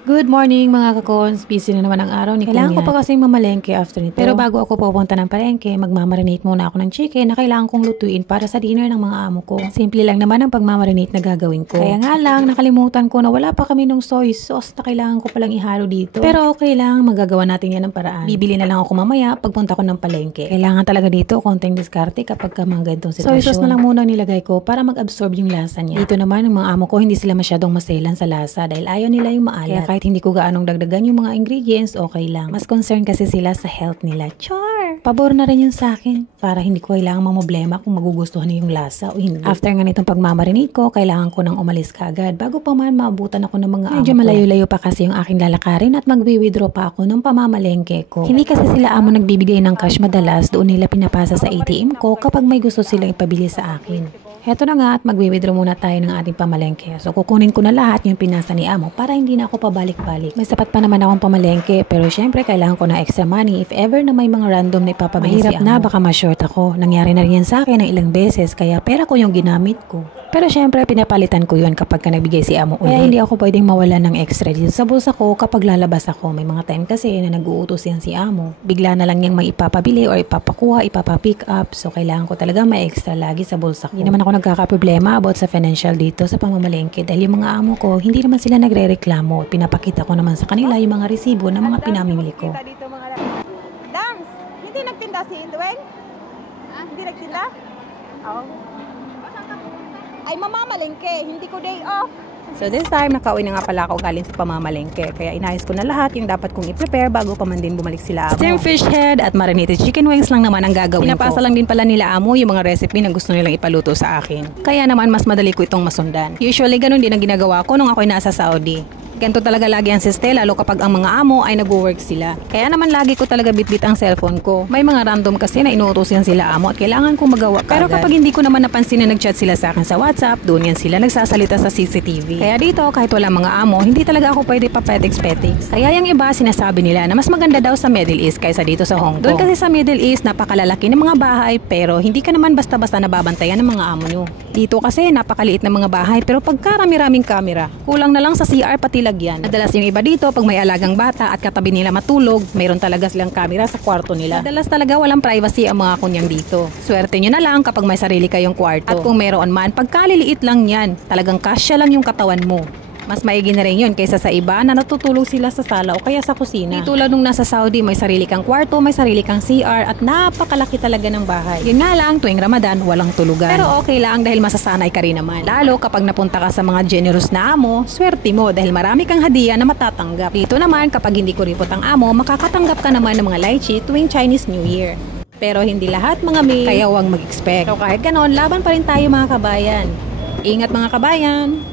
Good morning mga kakons, busy na naman ang araw ni Kailangan ko pa kasing mamalengke after nito. Pero bago ako pupunta ng palengke, magmamarinate muna ako ng chicken na kailangan kong lutuin para sa dinner ng mga amo ko. Simple lang naman ang pagmamarinate na gagawin ko. Kaya nga lang, nakalimutan ko na wala pa kami ng soy sauce na kailangan ko palang ihalo dito. Pero okay lang, magagawa natin yan ng paraan. Bibili na lang ako mamaya pagpunta ko ng palengke. Kailangan talaga dito konting diskarte kapag mga ganitong sitwasyon. Soy sauce na lang muna nilagay ko para mag-absorb yung lasa niya. Dito naman, ng mga amo ko, hindi sila masyadong maselan sa lasa dahil ayaw nila yung maalat. Kaya kahit hindi ko gaanong dagdagan yung mga ingredients, okay lang. Mas concerned kasi sila sa health nila. Char! Pabor na rin yun sa akin para hindi ko kailangan mamoblema kung magugustuhan niyo yung lasa o hindi. After nga nitong pagmamarinate ko, kailangan ko nang umalis kaagad bago pa man maabutan ako ng mga amo ko. Medyo malayo-layo pa kasi yung aking lalakarin at magwi-withdraw pa ako ng pamamalengke ko. Hindi kasi sila amo nagbibigay ng cash madalas, doon nila pinapasa sa ATM ko kapag may gusto silang ipabili sa akin. Heto na nga at magwi-withdraw muna tayo ng ating pamalengke. So kukunin ko na lahat yung pinasa ni amo para hindi na ako pabalik-balik. May sapat pa naman akong pamalengke pero syempre kailangan ko na extra money if ever na may mga random na ipapabili si amo. Mahirap na baka ma-short ako. Nangyari na rin yan sa akin ng ilang beses kaya pera ko yung ginamit ko. Pero syempre pinapalitan ko yun kapag nagbigay si amo ulit. Kaya hindi ako pwedeng mawala ng extra dito sa bulsa ko kapag lalabas ako. May mga time kasi na nag-uutos yan si amo. Bigla na lang niyang may ipapabili or ipapakuha, ipapapick up. So kailangan ko talaga may extra lagi sa bulsa ko. Hindi naman ako nagkakaproblema about sa financial dito sa pamamalengke dahil yung mga amo ko hindi naman sila nagre-reklamo. Pinapakita ko naman sa kanila yung mga resibo ng mga pinamimili ko. Dams, hindi nagtinda si Indueng? Hindi nagtinda? Oo. Ay mamamalengke, hindi ko day off. So this time, nakauwi na nga pala ako galing sa pamamalengke. Kaya inayos ko na lahat yung dapat kong i-prepare bago pa man din bumalik sila amo. Steamed fish head at marinated chicken wings lang naman ang gagawin ko. Pinapasa lang din pala nila amo yung mga recipe na gusto nilang ipaluto sa akin. Kaya naman mas madali ko itong masundan. Usually ganun din ang ginagawa ko nung ako'y nasa Saudi. Ganito talaga lagi ang siste lalo kapag ang mga amo ay nag-work sila. Kaya naman lagi ko talaga bitbit ang cellphone ko. May mga random kasi na inuutos yan sila amo at kailangan kong magawa kaagad. Pero kapag hindi ko naman napansin na nag-chat sila sa akin sa WhatsApp, doon yan sila nagsasalita sa CCTV. Kaya dito kahit wala mga amo, hindi talaga ako pwede pa petix-petix. Kaya yung iba sinasabi nila na mas maganda daw sa Middle East kaysa dito sa Hong Kong. Doon kasi sa Middle East napakalalaki ng mga bahay pero hindi ka naman basta-basta nababantayan ng mga amo nyo. Dito kasi napakaliit ng mga bahay pero pagkarami-raming kamera, kulang na lang sa CR pati lagyan. Madalas yung iba dito pag may alagang bata at katabi nila matulog, mayroon talaga silang kamera sa kwarto nila. Madalas talaga walang privacy ang mga kunyang dito. Swerte nyo na lang kapag may sarili kayong kwarto. At kung mayroon man, pagkaliliit lang yan, talagang kasya lang yung katawan mo. Mas maigi na rin yun kaysa sa iba na natutulog sila sa sala o kaya sa kusina. Di tulad nung nasa Saudi, may sarili kang kwarto, may sarili kang CR at napakalaki talaga ng bahay. Yun nga lang, tuwing Ramadan, walang tulugan. Pero okay lang dahil masasanay ka rin naman. Lalo kapag napunta ka sa mga generous na amo, swerte mo dahil marami kang hadiah na matatanggap. Dito naman, kapag hindi kuripot ang amo, makakatanggap ka naman ng mga lychee tuwing Chinese New Year. Pero hindi lahat mga may, kaya huwag mag-expect. So kahit ganon, laban pa rin tayo mga kabayan. Ingat mga kabayan!